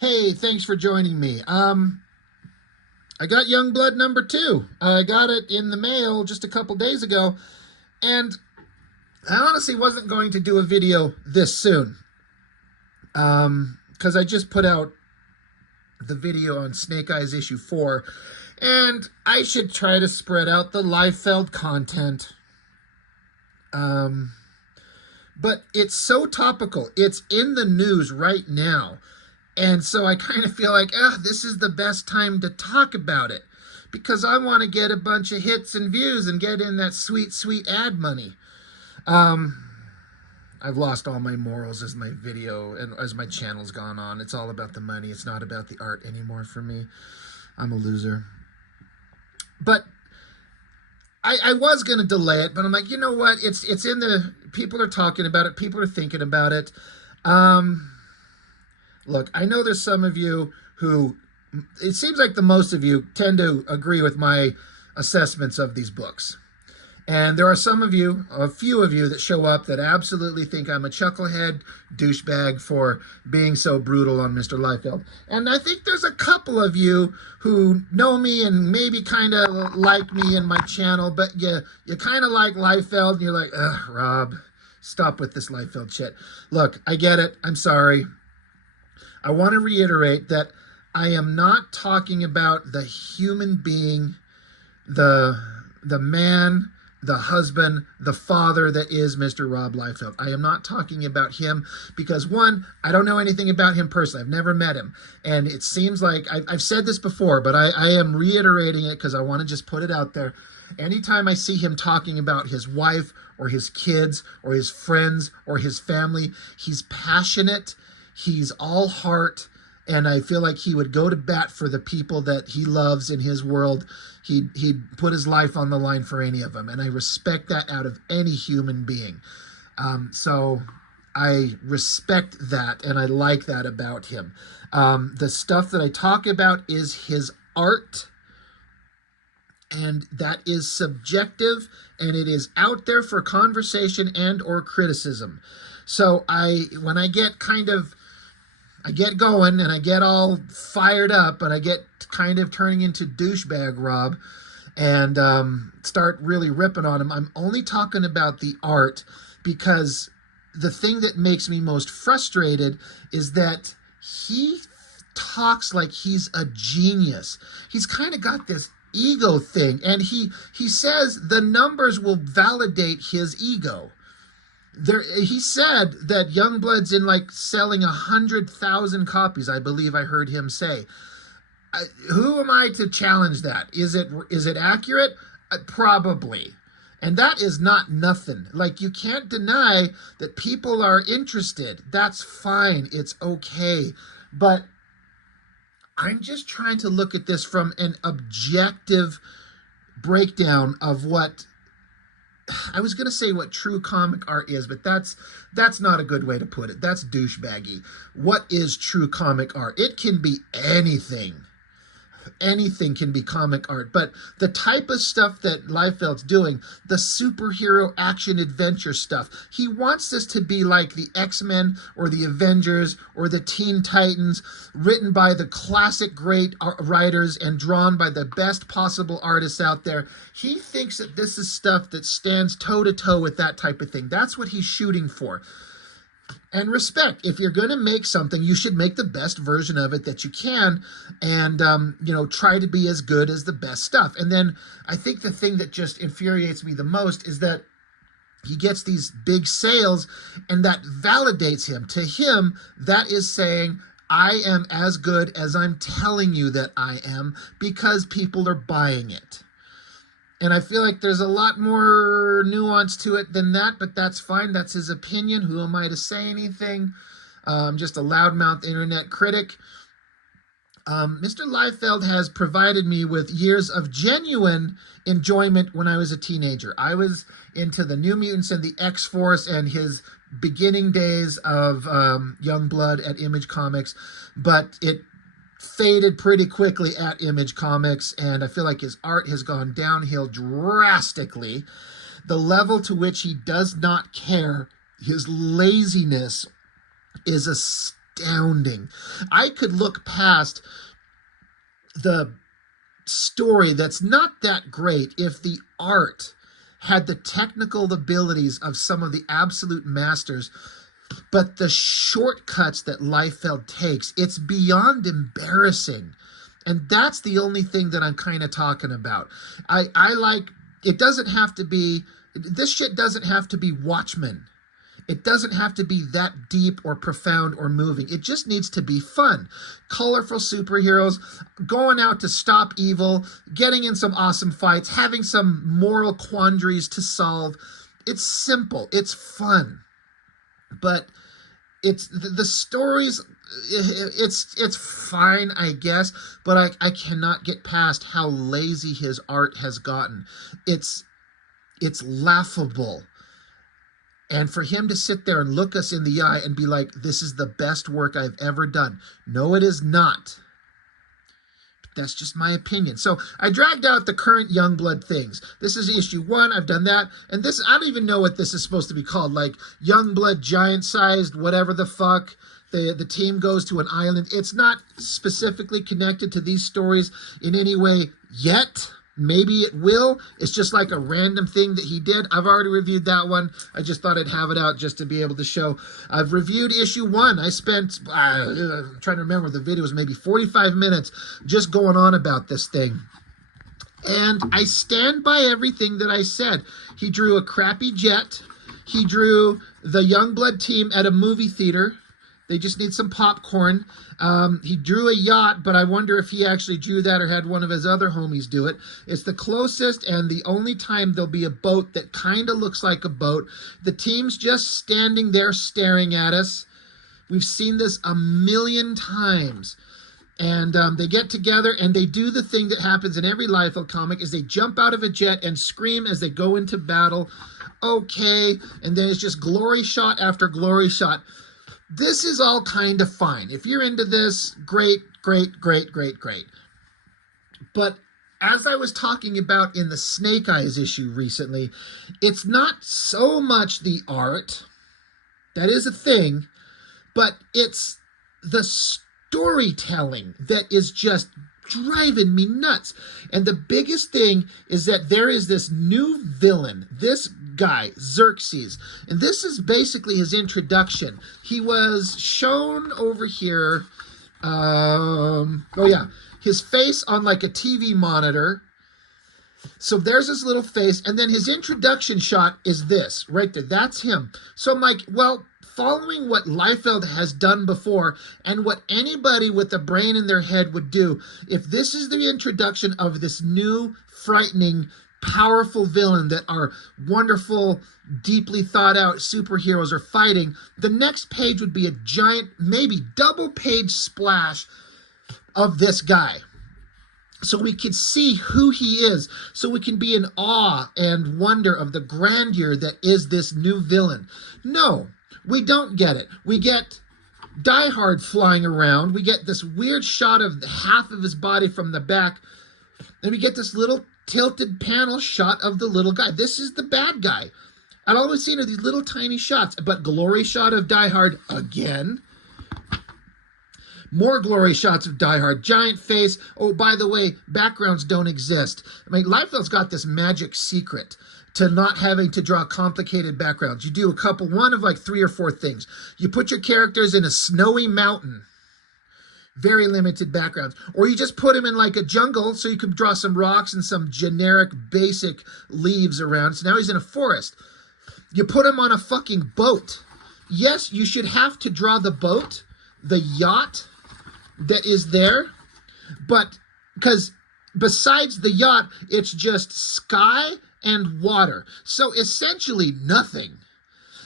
Hey, thanks for joining me. I got Youngblood #2. I got it in the mail just a couple days ago, and I honestly wasn't going to do a video this soon. Because I just put out the video on Snake Eyes issue 4, and I should try to spread out the Liefeld content. But it's so topical. It's in the news right now. And so I kind of feel like, this is the best time to talk about it because I want to get a bunch of hits and views and get in that sweet, sweet ad money. I've lost all my morals as my video and as my channel's gone on. It's all about the money. It's not about the art anymore for me. I'm a loser. But I was going to delay it, but I'm like, you know what? It's in the, people are talking about it. People are thinking about it. Look, I know there's some of you who, it seems like the most of you tend to agree with my assessments of these books. And there are some of you, a few of you that show up that absolutely think I'm a chucklehead douchebag for being so brutal on Mr. Liefeld. And I think there's a couple of you who know me and maybe kind of like me and my channel, but you kind of like Liefeld and you're like, ugh, Rob, stop with this Liefeld shit. Look, I get it. I'm sorry. I want to reiterate that I am not talking about the human being, the man, the husband, the father that is Mr. Rob Liefeld. I am not talking about him because, one, I don't know anything about him personally. I've never met him. And it seems like, I've said this before, but I am reiterating it because I want to just put it out there. Anytime I see him talking about his wife or his kids or his friends or his family, he's passionate. He's all heart, and I feel like he would go to bat for the people that he loves in his world. He'd put his life on the line for any of them, and I respect that out of any human being. So I respect that, and I like that about him. The stuff that I talk about is his art, and that is subjective, and it is out there for conversation and or criticism. So when I get I get going and I get all fired up and I get kind of turning into douchebag Rob and start really ripping on him, I'm only talking about the art because the thing that makes me most frustrated is that he talks like he's a genius. He's kind of got this ego thing, and he says the numbers will validate his ego. He said that Youngblood's in like selling 100,000 copies, I believe I heard him say. Who am I to challenge that? Is it accurate? Probably. And that is not nothing. Like, you can't deny that people are interested. That's fine. It's okay. But I'm just trying to look at this from an objective breakdown of what, I was going to say what true comic art is, but that's not a good way to put it. That's douchebaggy. What is true comic art? It can be anything. Anything can be comic art, but the type of stuff that Liefeld's doing, the superhero action adventure stuff, he wants this to be like the X-Men or the Avengers or the Teen Titans, written by the classic great writers and drawn by the best possible artists out there. He thinks that this is stuff that stands toe-to-toe with that type of thing. That's what he's shooting for. And respect. If you're going to make something, you should make the best version of it that you can, and try to be as good as the best stuff. And then I think the thing that just infuriates me the most is that he gets these big sales, and that validates him. To him, that is saying, I am as good as I'm telling you that I am, because people are buying it. And I feel like there's a lot more nuance to it than that, but that's fine. That's his opinion. Who am I to say anything? I'm just a loudmouth internet critic. Mr. Liefeld has provided me with years of genuine enjoyment when I was a teenager. I was into the New Mutants and the X-Force and his beginning days of Youngblood at Image Comics, but it faded pretty quickly at Image Comics, and I feel like his art has gone downhill drastically. The level to which he does not care, his laziness, is astounding. I could look past the story that's not that great if the art had the technical abilities of some of the absolute masters, but the shortcuts that Liefeld takes, it's beyond embarrassing. And that's the only thing that I'm kind of talking about. I like, it doesn't have to be, this shit doesn't have to be Watchmen. It doesn't have to be that deep or profound or moving. It just needs to be fun. Colorful superheroes, going out to stop evil, getting in some awesome fights, having some moral quandaries to solve. It's simple. It's fun. But it's the stories, it's fine, I guess, but I cannot get past how lazy his art has gotten. It's laughable. And for him to sit there and look us in the eye and be like, this is the best work I've ever done. No, it is not. That's just my opinion. So I dragged out the current Youngblood things. This is issue 1. I've done that. And this, I don't even know what this is supposed to be called. Like Youngblood giant-sized, whatever the fuck. The team goes to an island. It's not specifically connected to these stories in any way yet. Maybe it will. It's just like a random thing that he did. I've already reviewed that one. I just thought I'd have it out just to be able to show. I've reviewed issue 1. I spent, I'm trying to remember, the video was maybe 45 minutes just going on about this thing. And I stand by everything that I said. He drew a crappy jet. He drew the Youngblood team at a movie theater. They just need some popcorn. He drew a yacht, but I wonder if he actually drew that or had one of his other homies do it. It's the closest and the only time there'll be a boat that kind of looks like a boat. The team's just standing there staring at us. We've seen this a million times. And they get together and they do the thing that happens in every Liefeld comic, is they jump out of a jet and scream as they go into battle. Okay. And then it's just glory shot after glory shot. This is all kind of fine. If you're into this, great, great, great, great, great. But as I was talking about in the Snake Eyes issue recently, it's not so much the art. That is a thing. But it's the storytelling that is just driving me nuts. And the biggest thing is that there is this new villain, this guy, Xerxes. And this is basically his introduction. He was shown over here, his face on like a TV monitor. So there's his little face, and then his introduction shot is this, right there. That's him. So I'm like, well, following what Liefeld has done before and what anybody with a brain in their head would do, if this is the introduction of this new, frightening, powerful villain that our wonderful, deeply thought out superheroes are fighting, the next page would be a giant, maybe double page splash of this guy. So we can see who he is, so we can be in awe and wonder of the grandeur that is this new villain. No, we don't get it. We get Die Hard flying around. We get this weird shot of half of his body from the back. And we get this little tilted panel shot of the little guy. This is the bad guy. I'd always seen these little tiny shots, but glory shot of Die Hard again. More glory shots of Die Hard. Giant face. Oh, by the way, backgrounds don't exist. I mean, Liefeld's got this magic secret to not having to draw complicated backgrounds. You do one of like 3 or 4 things. You put your characters in a snowy mountain. Very limited backgrounds. Or you just put them in like a jungle so you can draw some rocks and some generic basic leaves around. So now he's in a forest. You put him on a fucking boat. Yes, you should have to draw the boat, the yacht that is there, but because besides the yacht, it's just sky and water. So essentially nothing.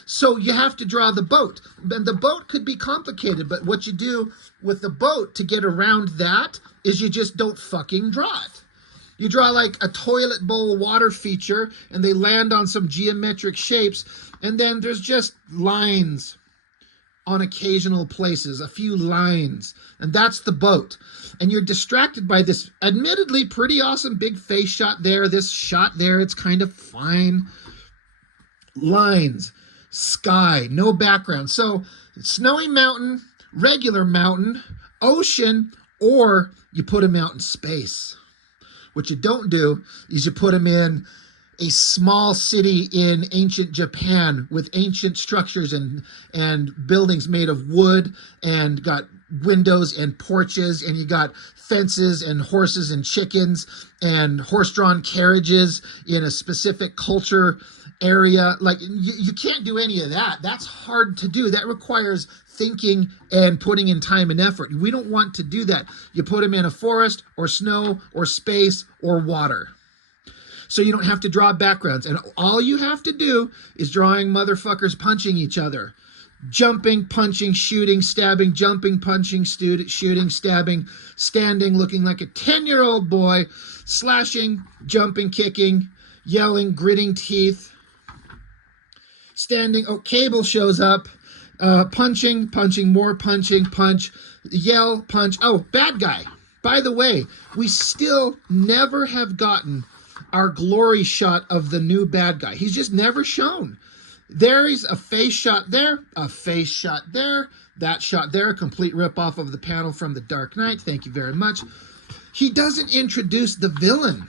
So you have to draw the boat. And the boat could be complicated, but what you do with the boat to get around that is you just don't fucking draw it. You draw like a toilet bowl water feature and they land on some geometric shapes, and then there's just lines on occasional places, a few lines, and that's the boat. And you're distracted by this admittedly pretty awesome big face shot there, this shot there, it's kind of fine. Lines, sky, no background. So snowy mountain regular mountain, ocean, or you put him out in space. What you don't do is you put him in a small city in ancient Japan with ancient structures and buildings made of wood and got windows and porches, and you got fences and horses and chickens and horse-drawn carriages in a specific culture area. Like, you can't do any of that. That's hard to do. That requires thinking and putting in time and effort. We don't want to do that. You put them in a forest or snow or space or water. So you don't have to draw backgrounds. And all you have to do is drawing motherfuckers punching each other. Jumping, punching, shooting, stabbing, jumping, punching, shooting, stabbing, standing, looking like a 10-year-old boy, slashing, jumping, kicking, yelling, gritting teeth, standing. Oh, Cable shows up. Punching, more punching, punch, yell, punch. Oh, bad guy. By the way, we still never have gotten our glory shot of the new bad guy. He's just never shown. There is a face shot there, a face shot there, that shot there, complete ripoff of the panel from The Dark Knight. Thank you very much. He doesn't introduce the villain.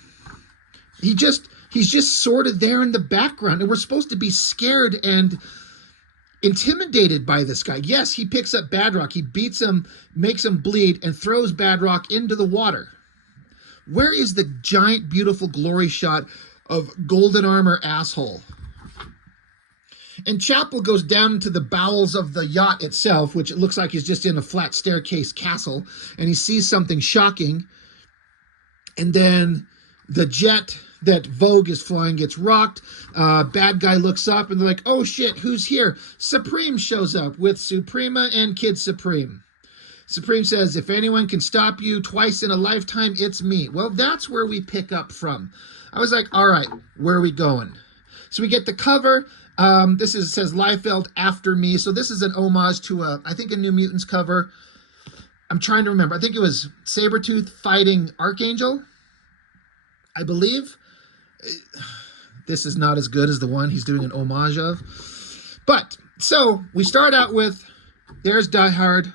He's just sort of there in the background, and we're supposed to be scared and intimidated by this guy. Yes, he picks up Badrock, he beats him, makes him bleed, and throws Badrock into the water. Where is the giant, beautiful glory shot of golden armor asshole? And Chapel goes down into the bowels of the yacht itself, which it looks like he's just in a flat staircase castle, and he sees something shocking. And then the jet that Vogue is flying gets rocked. Bad guy looks up, and they're like, oh shit, who's here? Supreme shows up with Suprema and Kid Supreme. Supreme says, if anyone can stop you twice in a lifetime, it's me. Well, that's where we pick up from. I was like, all right, where are we going? So we get the cover. Says Liefeld After Me. So this is an homage to I think a New Mutants cover. I'm trying to remember. I think it was Sabretooth fighting Archangel, I believe. This is not as good as the one he's doing an homage of. But, so we start out with, there's Die Hard,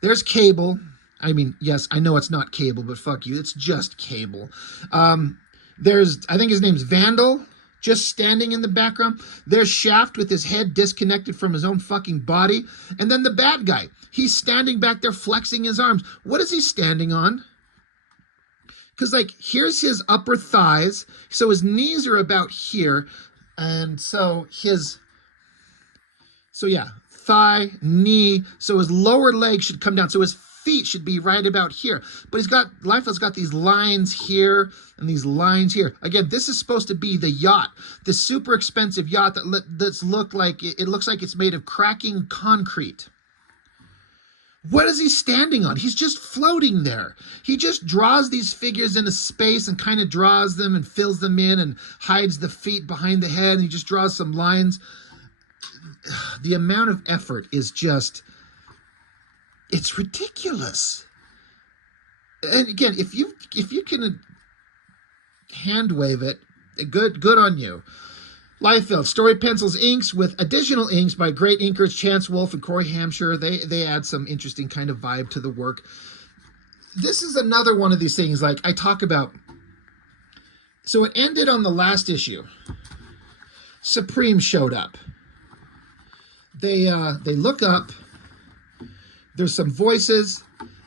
there's Cable. I mean, yes, I know it's not Cable, but fuck you, it's just Cable. There's, I think his name's Vandal, just standing in the background. There's Shaft with his head disconnected from his own fucking body. And then the bad guy, he's standing back there flexing his arms. What is he standing on? Because, like, here's his upper thighs. So his knees are about here. And so thigh, knee. So his lower leg should come down. So his feet should be right about here. But Liefeld's got these lines here and these lines here. Again, this is supposed to be the yacht. The super expensive yacht that's looks like it's made of cracking concrete. What is he standing on? He's just floating there. He just draws these figures into space and kind of draws them and fills them in and hides the feet behind the head. And he just draws some lines. The amount of effort is just, it's ridiculous. And again, if you can hand wave it, good on you. Liefeld, story pencils, inks with additional inks by great inkers Chance Wolfe and Corey Hampshire. They add some interesting kind of vibe to the work. This is another one of these things, like I talk about. So it ended on the last issue. Supreme showed up. They look up. There's some voices.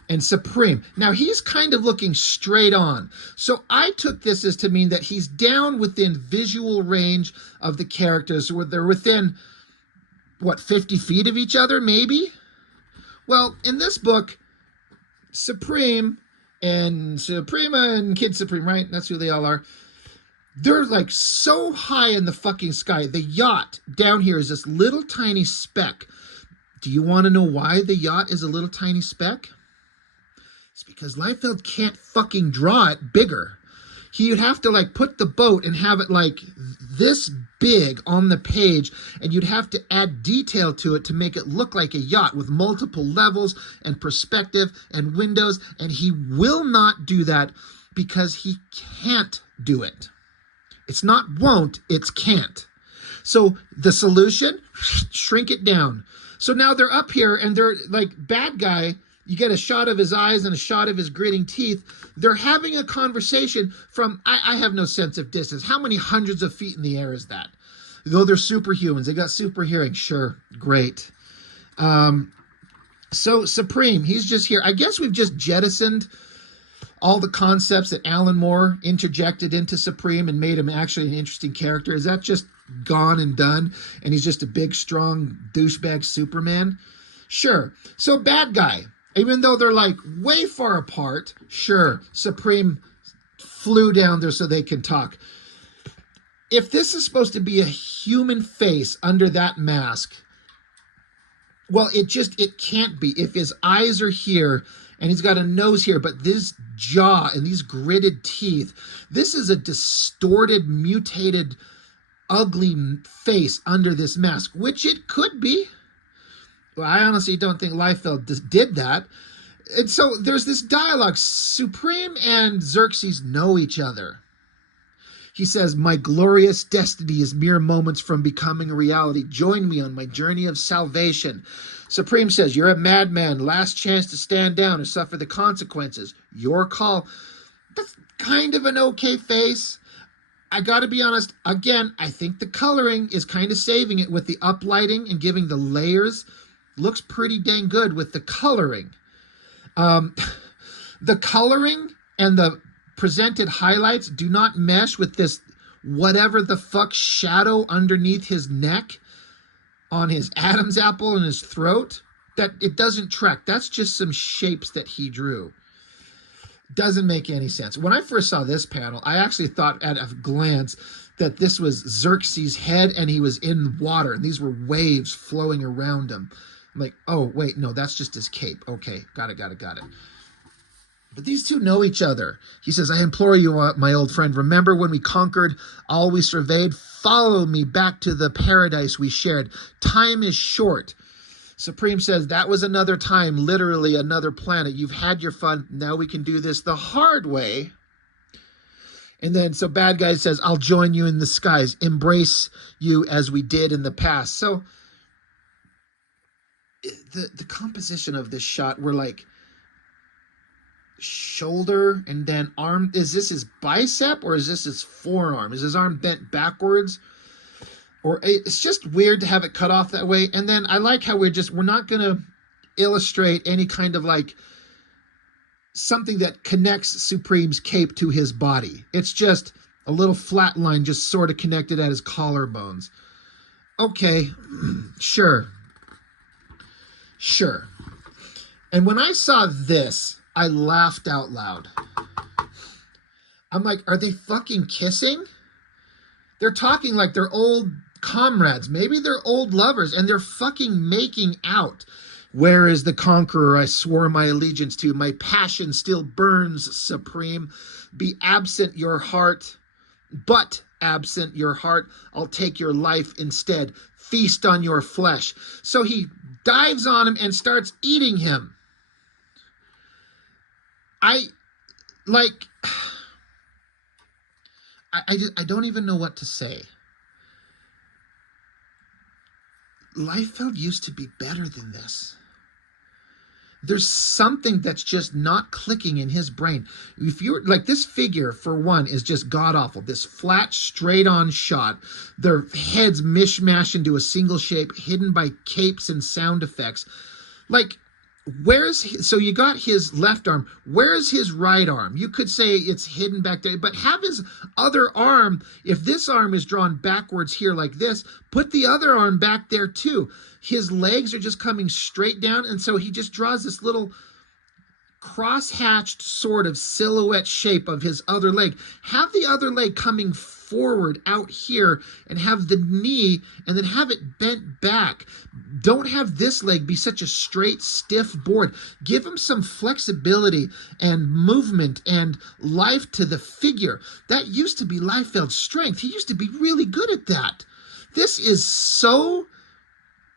And Supreme. Now, he's kind of looking straight on. So I took this as to mean that he's down within visual range of the characters. They're within, 50 feet of each other, maybe? Well, in this book, Supreme and Suprema and Kid Supreme, right? That's who they all are. They're like so high in the fucking sky. The yacht down here is this little tiny speck. Do you want to know why the yacht is a little tiny speck? It's because Liefeld can't fucking draw it bigger. He'd have to like put the boat and have it like this big on the page, and you'd have to add detail to it to make it look like a yacht with multiple levels and perspective and windows, and he will not do that because he can't do it. It's not won't, it's can't. So the solution, shrink it down. So now they're up here and they're like, bad guy, you get a shot of his eyes and a shot of his gritting teeth. They're having a conversation from, I have no sense of distance. How many hundreds of feet in the air is that? Though they're superhumans, they got super hearing. Sure, great. So Supreme, he's just here. I guess we've just jettisoned all the concepts that Alan Moore interjected into Supreme and made him actually an interesting character. Is that just gone and done, and he's just a big, strong douchebag Superman? Sure. So bad guy, even though they're like way far apart, sure, Supreme flew down there so they can talk. If this is supposed to be a human face under that mask, well, it can't be. If his eyes are here and he's got a nose here, but this jaw and these gritted teeth, this is a distorted, mutated, ugly face under this mask, which it could be. Well, I honestly don't think Liefeld did that. And so there's this dialogue. Supreme and Xerxes know each other. He says, my glorious destiny is mere moments from becoming a reality. Join me on my journey of salvation. Supreme says, you're a madman. Last chance to stand down or suffer the consequences. Your call. That's kind of an okay face. I got to be honest. Again, I think the coloring is kind of saving it with the uplighting and giving the layers. Looks pretty dang good with the coloring. The coloring and the presented highlights do not mesh with this whatever the fuck shadow underneath his neck on his Adam's apple and his throat. That it doesn't track. That's just some shapes that he drew. Doesn't make any sense. When I first saw this panel, I actually thought at a glance that this was Xerxes' head and he was in water and these were waves flowing around him. I'm like, oh, wait, no, that's just his cape. Okay, got it. But these two know each other. He says, I implore you, my old friend, remember when we conquered all we surveyed? Follow me back to the paradise we shared. Time is short. Supreme says, that was another time, literally another planet. You've had your fun. Now we can do this the hard way. And then, so bad guy says, I'll join you in the skies. Embrace you as we did in the past. So the composition of this shot, we're like, shoulder and then arm. Is this his bicep or is this his forearm? Is his arm bent backwards? Or it's just weird to have it cut off that way. And then I like how we're not going to illustrate any kind of like something that connects Supreme's cape to his body. It's just a little flat line just sort of connected at his collarbones. Okay, sure. And when I saw this, I laughed out loud. I'm like, are they fucking kissing? They're talking like they're old comrades. Maybe they're old lovers and they're fucking making out. Where is the conqueror I swore my allegiance to? My passion still burns, Supreme. Be absent your heart, but absent your heart, I'll take your life instead. Feast on your flesh. So he dives on him and starts eating him. I don't even know what to say. Liefeld used to be better than this. There's something that's just not clicking in his brain. If you're like, this figure, for one, is just god-awful. This flat, straight-on shot. Their heads mishmash into a single shape, hidden by capes and sound effects. Like, so you got his left arm. Where's his right arm? You could say it's hidden back there, but have his other arm, if this arm is drawn backwards here like this, put the other arm back there too. His legs are just coming straight down, and so he just draws this little cross-hatched sort of silhouette shape of his other leg. Have the other leg coming forward out here and have the knee and then have it bent back. Don't have this leg be such a straight, stiff board. Give him some flexibility and movement and life to the figure. That used to be Liefeld's strength. He used to be really good at that. This is so...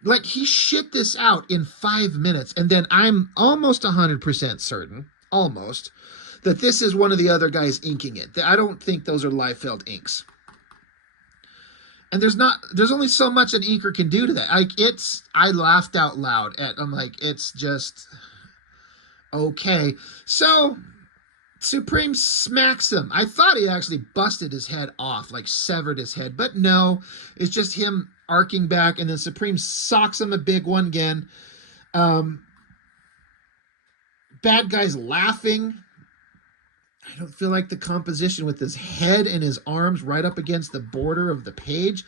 like, he shit this out in 5 minutes, and then I'm almost 100% certain, that this is one of the other guys inking it. I don't think those are Liefeld inks. And there's only so much an inker can do to that. Like, I laughed out loud I'm like, it's just okay. So Supreme smacks him. I thought he actually busted his head off, like severed his head, but no, it's just him arcing back, and then Supreme socks him a big one again. Bad guy's laughing. I don't feel like the composition with his head and his arms right up against the border of the page.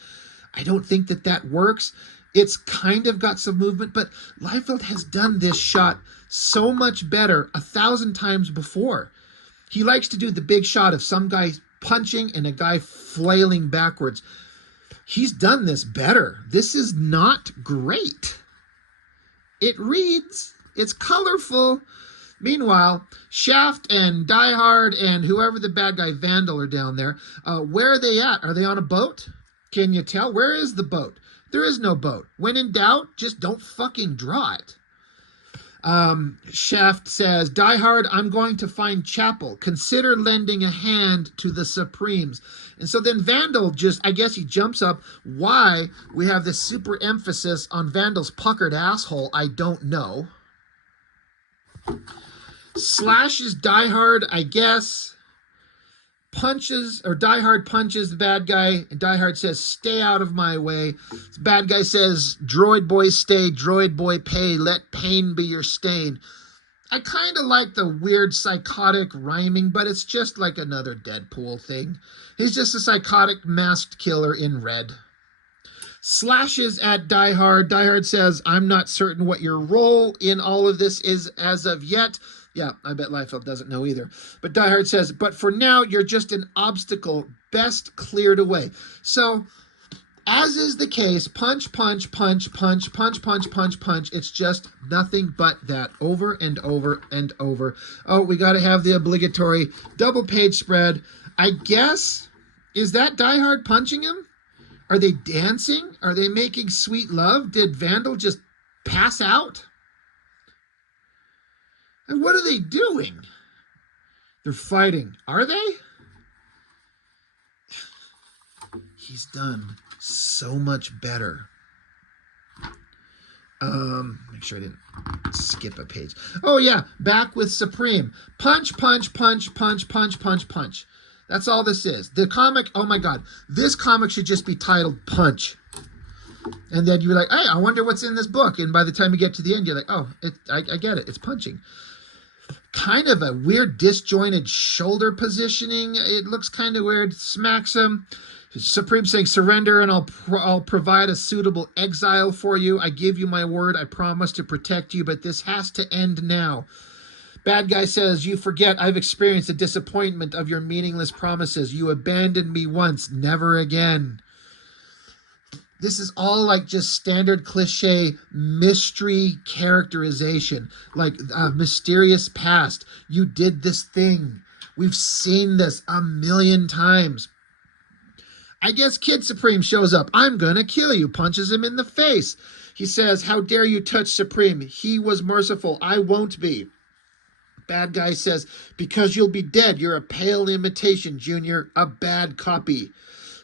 I don't think that works. It's kind of got some movement, but Liefeld has done this shot so much better 1,000 times before. He likes to do the big shot of some guy punching and a guy flailing backwards. He's done this better. This is not great. It reads, it's colorful. Meanwhile, Shaft and Die Hard and whoever the bad guy Vandal are down there. Where are they at? Are they on a boat? Can you tell? Where is the boat? There is no boat. When in doubt, just don't fucking draw it. Shaft says, Die Hard, I'm going to find Chapel. Consider lending a hand to the Supremes. And so then Vandal I guess he jumps up. Why we have this super emphasis on Vandal's puckered asshole, I don't know. Slashes Die Hard, I guess. Die Hard punches the bad guy, and Die Hard says, stay out of my way. The bad guy says, droid boy stay, droid boy pay, let pain be your stain. I kind of like the weird psychotic rhyming, but it's just like another Deadpool thing. He's just a psychotic masked killer in red. Slashes at Die Hard. Die Hard says, I'm not certain what your role in all of this is as of yet. Yeah, I bet Liefeld doesn't know either. But Die Hard says, but for now, you're just an obstacle best cleared away. So, as is the case, punch, punch, punch, punch, punch, punch, punch, punch. It's just nothing but that over and over and over. Oh, we got to have the obligatory double page spread. I guess, is that Die Hard punching him? Are they dancing? Are they making sweet love? Did Vandal just pass out? And what are they doing? They're fighting. Are they? He's done so much better. Make sure I didn't skip a page. Oh yeah, back with Supreme. Punch, punch, punch, punch, punch, punch, punch. That's all this is. The comic, oh my God, this comic should just be titled Punch. And then you're like, hey, I wonder what's in this book. And by the time you get to the end, you're like, oh, I get it. It's punching. Kind of a weird disjointed shoulder positioning. It looks kind of weird. Smacks him. Supreme saying, surrender and I'll provide a suitable exile for you. I give you my word. I promise to protect you, but this has to end now. Bad guy says, you forget I've experienced the disappointment of your meaningless promises. You abandoned me once, never again. This is all like just standard cliche mystery characterization, like a mysterious past. You did this thing. We've seen this a million times. I guess Kid Supreme shows up. I'm gonna kill you. Punches him in the face. He says, how dare you touch Supreme? He was merciful. I won't be. Bad guy says, because you'll be dead. You're a pale imitation, Junior. A bad copy.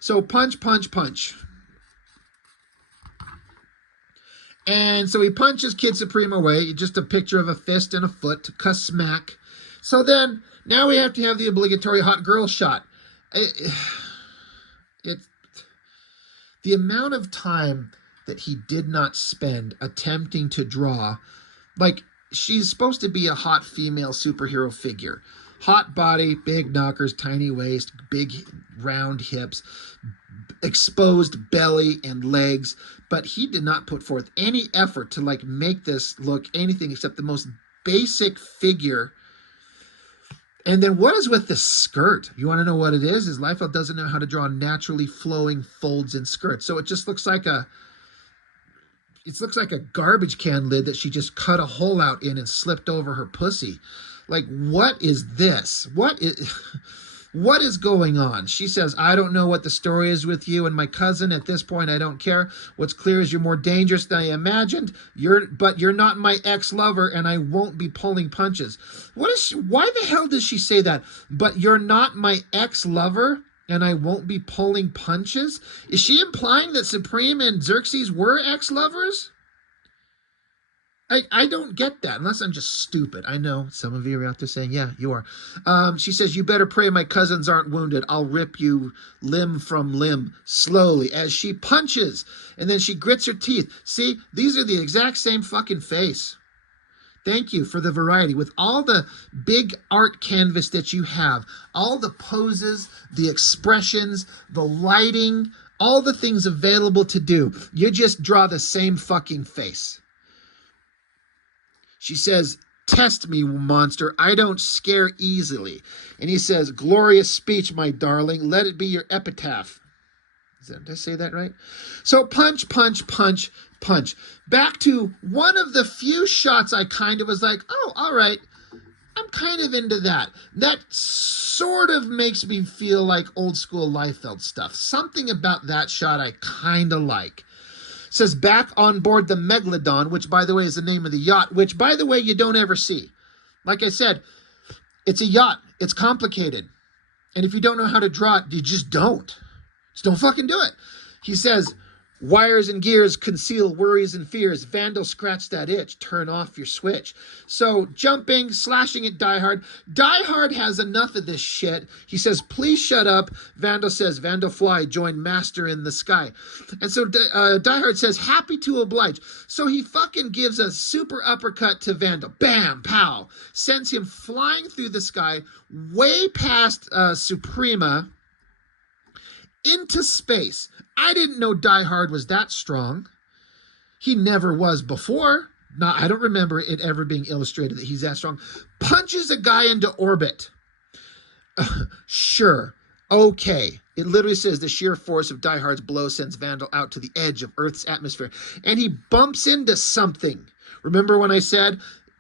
So punch, punch, punch. And so he punches Kid Supreme away. Just a picture of a fist and a foot. Smack. So then, now we have to have the obligatory hot girl shot. The amount of time that he did not spend attempting to draw, like, she's supposed to be a hot female superhero figure. Hot body, big knockers, tiny waist, big round hips, exposed belly and legs. But he did not put forth any effort to like make this look anything except the most basic figure. And then what is with the skirt? You want to know what it is? Is Liefeld doesn't know how to draw naturally flowing folds in skirts. So it just looks like a garbage can lid that she just cut a hole out in and slipped over her pussy. Like, what is this? What is going on? She says, I don't know what the story is with you and my cousin. At this point, I don't care. What's clear is you're more dangerous than I imagined. But you're not my ex-lover, and I won't be pulling punches. Why the hell does she say that? But you're not my ex-lover? and I won't be pulling punches? Is she implying that Supreme and Xerxes were ex-lovers? I don't get that, unless I'm just stupid. I know some of you are out there saying, yeah, you are. She says, you better pray my cousins aren't wounded. I'll rip you limb from limb slowly as she punches. And then she grits her teeth. See, these are the exact same fucking face. Thank you for the variety. With all the big art canvas that you have, all the poses, the expressions, the lighting, all the things available to do, you just draw the same fucking face. She says, test me, monster. I don't scare easily. And he says, glorious speech, my darling. Let it be your epitaph. Did I say that right? So punch, punch, punch, punch. Back to one of the few shots I kind of was like, oh, all right. I'm kind of into that. That sort of makes me feel like old school Liefeld stuff. Something about that shot I kind of like. Says back on board the Megalodon, which, by the way, is the name of the yacht, which, by the way, you don't ever see. Like I said, it's a yacht. It's complicated. And if you don't know how to draw it, you just don't. Just don't fucking do it. He says, wires and gears conceal worries and fears. Vandal, scratch that itch. Turn off your switch. So jumping, slashing at Die Hard. Die Hard has enough of this shit. He says, please shut up. Vandal says, Vandal fly, join master in the sky. And so Die Hard says, happy to oblige. So he fucking gives a super uppercut to Vandal. Bam, pow. Sends him flying through the sky, way past Suprema, into space. I didn't know Die Hard was that strong. He never was before. I don't remember it ever being illustrated that he's that strong. Punches a guy into orbit. Sure. Okay. It literally says the sheer force of Die Hard's blow sends Vandal out to the edge of Earth's atmosphere. And he bumps into something. Remember when I said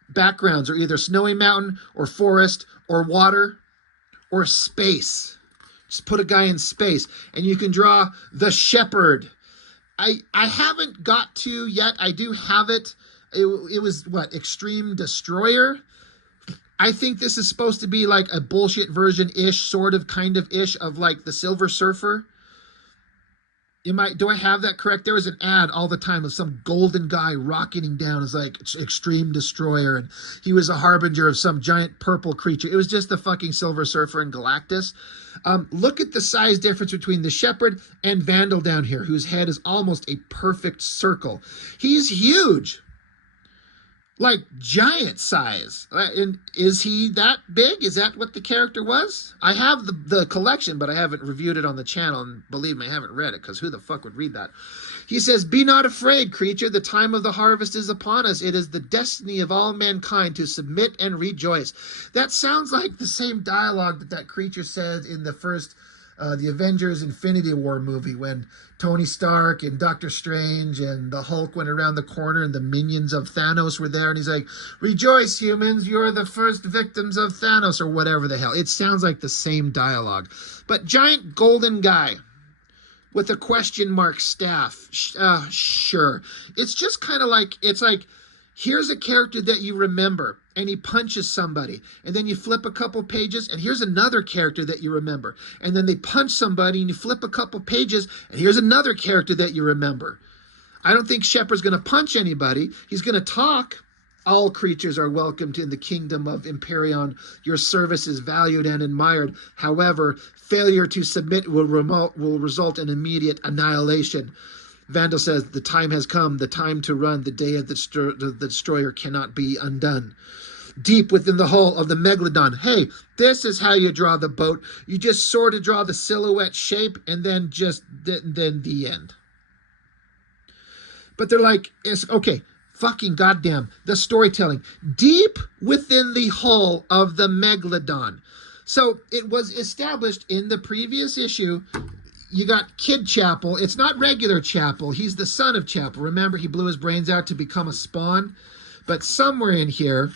backgrounds are either snowy mountain or forest or water or space. Just put a guy in space and you can draw the shepherd. I haven't got to yet. I do have it. It was what? Extreme Destroyer. I think this is supposed to be like a bullshit version-ish, sort of, kind of ish of like the Silver Surfer. Do I have that correct? There was an ad all the time of some golden guy rocketing down as like Extreme Destroyer, and he was a harbinger of some giant purple creature. It was just the fucking Silver Surfer and Galactus. Look at the size difference between the Shepherd and Vandal down here, whose head is almost a perfect circle. He's huge. Like giant size. And is he that big? Is that what the character was? I have the collection, but I haven't reviewed it on the channel, and believe me, I haven't read it, because who the fuck would read that? He says, be not afraid, creature. The time of the harvest is upon us. It is the destiny of all mankind to submit and rejoice. That sounds like the same dialogue that creature said in the first the Avengers Infinity War movie, when Tony Stark and Doctor Strange and the Hulk went around the corner and the minions of Thanos were there, and he's like, rejoice, humans, you're the first victims of Thanos, or whatever the hell. It sounds like the same dialogue. But giant golden guy with a question mark staff. Sure. It's just kind of like, it's like, here's a character that you remember, and he punches somebody. And then you flip a couple pages, and here's another character that you remember. And then they punch somebody, and you flip a couple pages, and here's another character that you remember. I don't think Shepard's going to punch anybody. He's going to talk. All creatures are welcomed in the kingdom of Imperion. Your service is valued and admired. However, failure to submit will result in immediate annihilation. Vandal says, the time has come, the time to run. The day of the destroyer cannot be undone. Deep within the hull of the Megalodon. Hey, this is how you draw the boat. You just sort of draw the silhouette shape, and then then the end. But they're like, it's okay, fucking goddamn, the storytelling. Deep within the hull of the Megalodon. So it was established in the previous issue. You got Kid Chapel. It's not regular Chapel. He's the son of Chapel. Remember, he blew his brains out to become a spawn. But somewhere in here,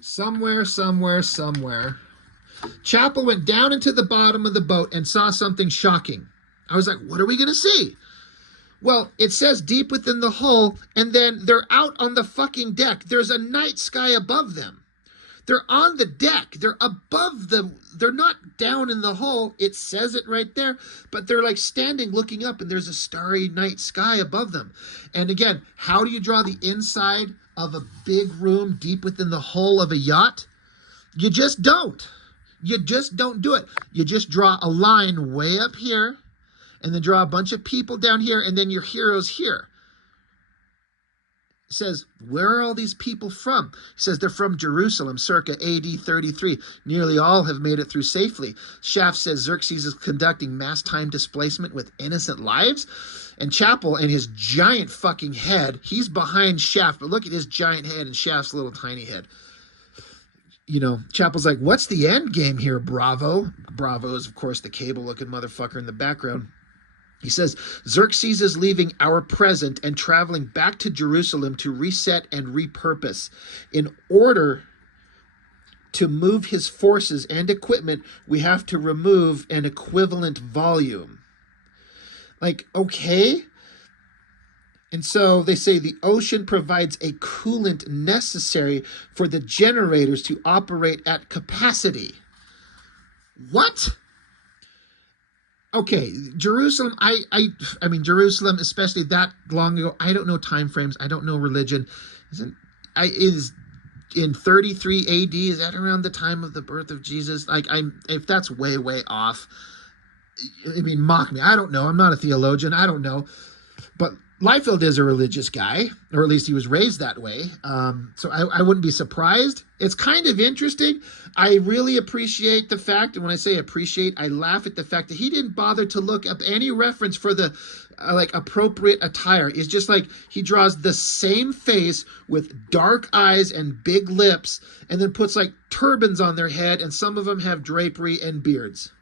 somewhere, Chapel went down into the bottom of the boat and saw something shocking. I was like, what are we going to see? Well, it says deep within the hull, and then they're out on the fucking deck. There's a night sky above them. They're on the deck. They're above them. They're not down in the hull. It says it right there, but they're like standing looking up, and there's a starry night sky above them. And again, how do you draw the inside of a big room deep within the hull of a yacht? You just don't. You just don't do it. You just draw a line way up here, and then draw a bunch of people down here, and then your heroes here. Says, where are all these people from? He says they're from Jerusalem, circa AD 33. Nearly all have made it through safely. Shaft says Xerxes is conducting mass time displacement with innocent lives. And Chapel and his giant fucking head, he's behind Shaft, but look at his giant head and Shaft's little tiny head. You know, Chapel's like, what's the end game here, Bravo? Bravo is, of course, the cable-looking motherfucker in the background. He says, Xerxes is leaving our present and traveling back to Jerusalem to reset and repurpose. In order to move his forces and equipment, we have to remove an equivalent volume. Like, okay. And so they say the ocean provides a coolant necessary for the generators to operate at capacity. What? Okay, Jerusalem, I mean, Jerusalem, especially that long ago, I don't know time frames, I don't know religion. Is in 33 AD, is that around the time of the birth of Jesus? Like, if that's way, way off, I mean, mock me. I don't know. I'm not a theologian. I don't know. But Liefeld is a religious guy, or at least he was raised that way. So I wouldn't be surprised. It's kind of interesting. I really appreciate the fact, and when I say appreciate, I laugh at the fact that he didn't bother to look up any reference for the like appropriate attire. It's just like he draws the same face with dark eyes and big lips, and then puts like turbans on their head, and some of them have drapery and beards.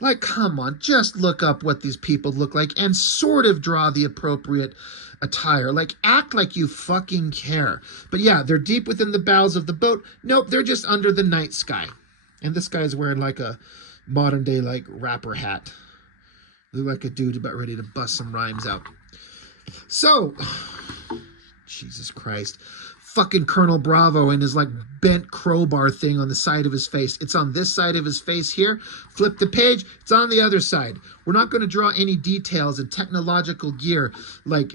Like, come on, just look up what these people look like and sort of draw the appropriate attire. Like, act like you fucking care. But yeah, they're deep within the bowels of the boat. Nope, they're just under the night sky. And this guy's wearing like a modern day like rapper hat. Look like a dude about ready to bust some rhymes out. So, Jesus Christ. Fucking Colonel Bravo and his like bent crowbar thing on the side of his face. It's on this side of his face here. Flip the page. It's on the other side. We're not going to draw any details and technological gear like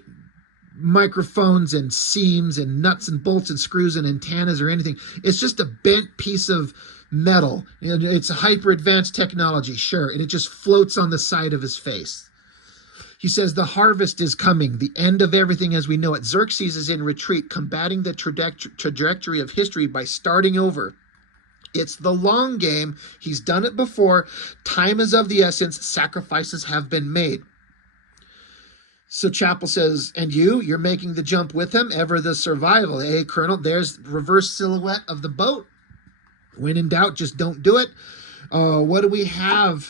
microphones and seams and nuts and bolts and screws and antennas or anything. It's just a bent piece of metal. You know, it's a hyper advanced technology, sure, and it just floats on the side of his face. He says the harvest is coming, the end of everything as we know it. Xerxes is in retreat, combating the trajectory of history by starting over. It's the long game. He's done it before. Time is of the essence. Sacrifices have been made. So Chapel says, and you're making the jump with him, ever the survival. Hey, Colonel, there's reverse silhouette of the boat. When in doubt, just don't do it. What do we have?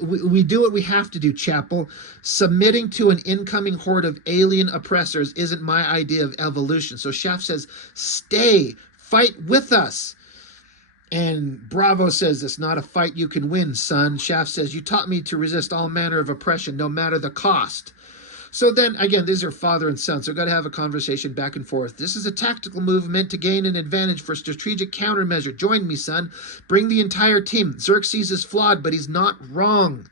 We do what we have to do, Chapel. Submitting to an incoming horde of alien oppressors isn't my idea of evolution. So Shaft says, stay, fight with us. And Bravo says, it's not a fight you can win, son. Shaft says, you taught me to resist all manner of oppression, no matter the cost. So then, again, these are father and son, so we've got to have a conversation back and forth. This is a tactical move meant to gain an advantage for strategic countermeasure. Join me, son. Bring the entire team. Xerxes is flawed, but he's not wrong.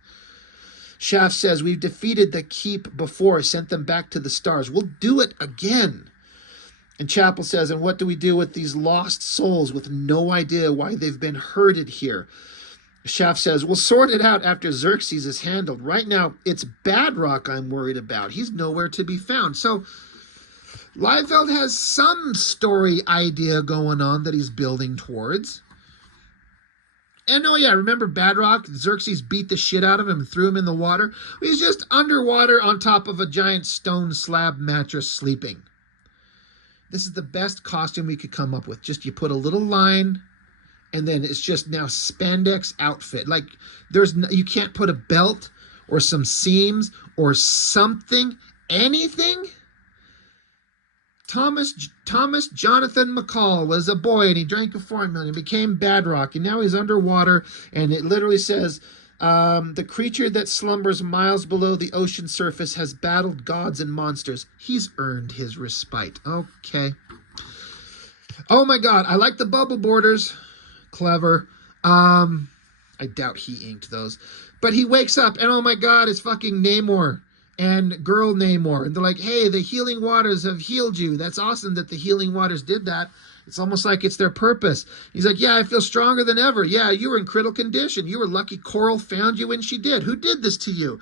Shaft says, we've defeated the keep before, sent them back to the stars. We'll do it again. And Chapel says, and what do we do with these lost souls with no idea why they've been herded here? Shaft says, we'll sort it out after Xerxes is handled. Right now, it's Badrock I'm worried about. He's nowhere to be found. So Liefeld has some story idea going on that he's building towards. And oh yeah, remember Badrock? Xerxes beat the shit out of him and threw him in the water. He's just underwater on top of a giant stone slab mattress sleeping. This is the best costume we could come up with. Just you put a little line, and then it's just now spandex outfit. Like you can't put a belt or some seams or something, anything. Thomas Jonathan McCall was a boy, and he drank a formula and became Badrock, and now he's underwater, and it literally says, the creature that slumbers miles below the ocean surface has battled gods and monsters. He's earned his respite. Okay. Oh my God, I like the bubble borders. Clever. I doubt he inked those. But he wakes up and oh my God, it's fucking Namor and girl Namor. And they're like, hey, the healing waters have healed you. That's awesome that the healing waters did that. It's almost like it's their purpose. He's like, yeah, I feel stronger than ever. Yeah, you were in critical condition. You were lucky Coral found you when she did. Who did this to you?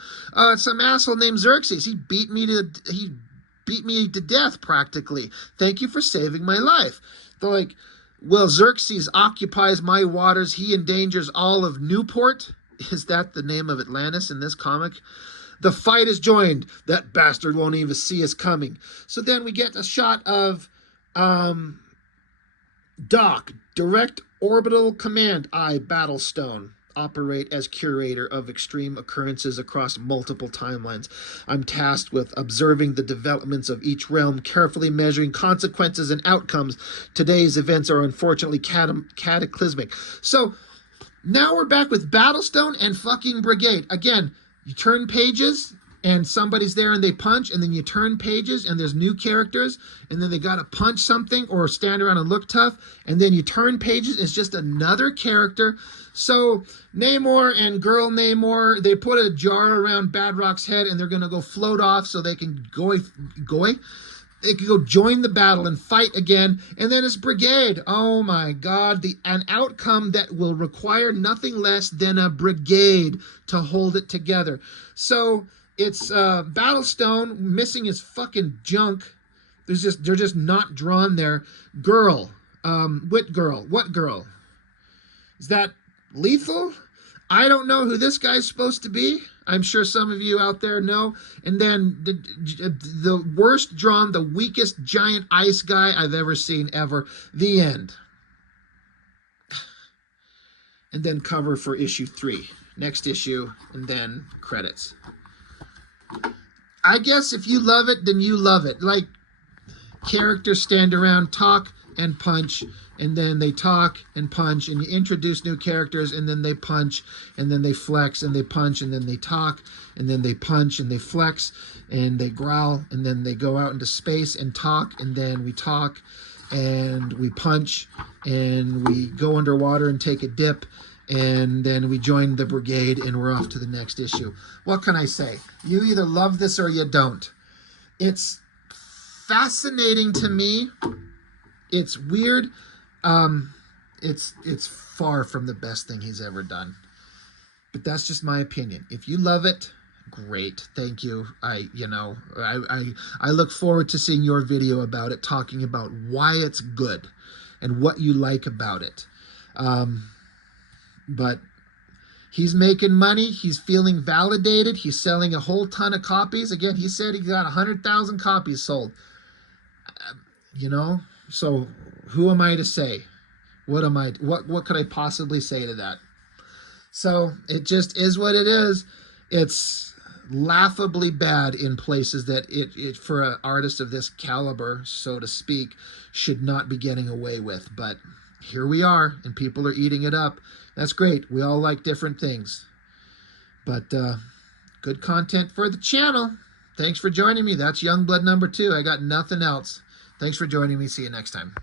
Some asshole named Xerxes. He beat me to death practically. Thank you for saving my life. They're like, well, Xerxes occupies my waters. He endangers all of Newport. Is that the name of Atlantis in this comic? The fight is joined. That bastard won't even see us coming. So then we get a shot of Doc, Direct Orbital Command I, Battlestone. Operate as curator of extreme occurrences across multiple timelines. I'm tasked with observing the developments of each realm, carefully measuring consequences and outcomes. Today's events are unfortunately cataclysmic. So now we're back with Battlestone and fucking Brigade. Again, you turn pages and somebody's there and they punch, and then you turn pages and there's new characters, and then they got to punch something or stand around and look tough, and then you turn pages, it's just another character. So Namor and girl Namor, they put a jar around Badrock's head and they're going to go float off so they can they could go join the battle and fight again. And then it's Brigade. Oh my God. An outcome that will require nothing less than a brigade to hold it together. So it's Battlestone missing his fucking junk. They're just not drawn there. Girl. What girl? Is that Lethal? I don't know who this guy's supposed to be. I'm sure some of you out there know. And then the worst drawn, the weakest giant ice guy I've ever seen ever. The end. And then cover for issue 3. Next issue, and then credits. I guess if you love it, then you love it. Like, characters stand around, talk, and punch, and then they talk and punch, and you introduce new characters, and then they punch, and then they flex, and they punch, and then they talk, and then they punch, and they flex, and they growl, and then they go out into space and talk, and then we talk, and we punch, and we go underwater and take a dip, and then we join the brigade, and we're off to the next issue. What can I say? You either love this or you don't. It's fascinating to me. It's weird. It's far from the best thing he's ever done. But that's just my opinion. If you love it, great. Thank you. I look forward to seeing your video about it, talking about why it's good and what you like about it. But he's making money. He's feeling validated. He's selling a whole ton of copies. Again, he said he got 100,000 copies sold. So who am I to say? What could I possibly say to that? So it just is what it is. It's laughably bad in places that it for an artist of this caliber, so to speak, should not be getting away with. But here we are, and people are eating it up. That's great. We all like different things. But good content for the channel. Thanks for joining me. That's Youngblood number 2. I got nothing else. Thanks for joining me. See you next time.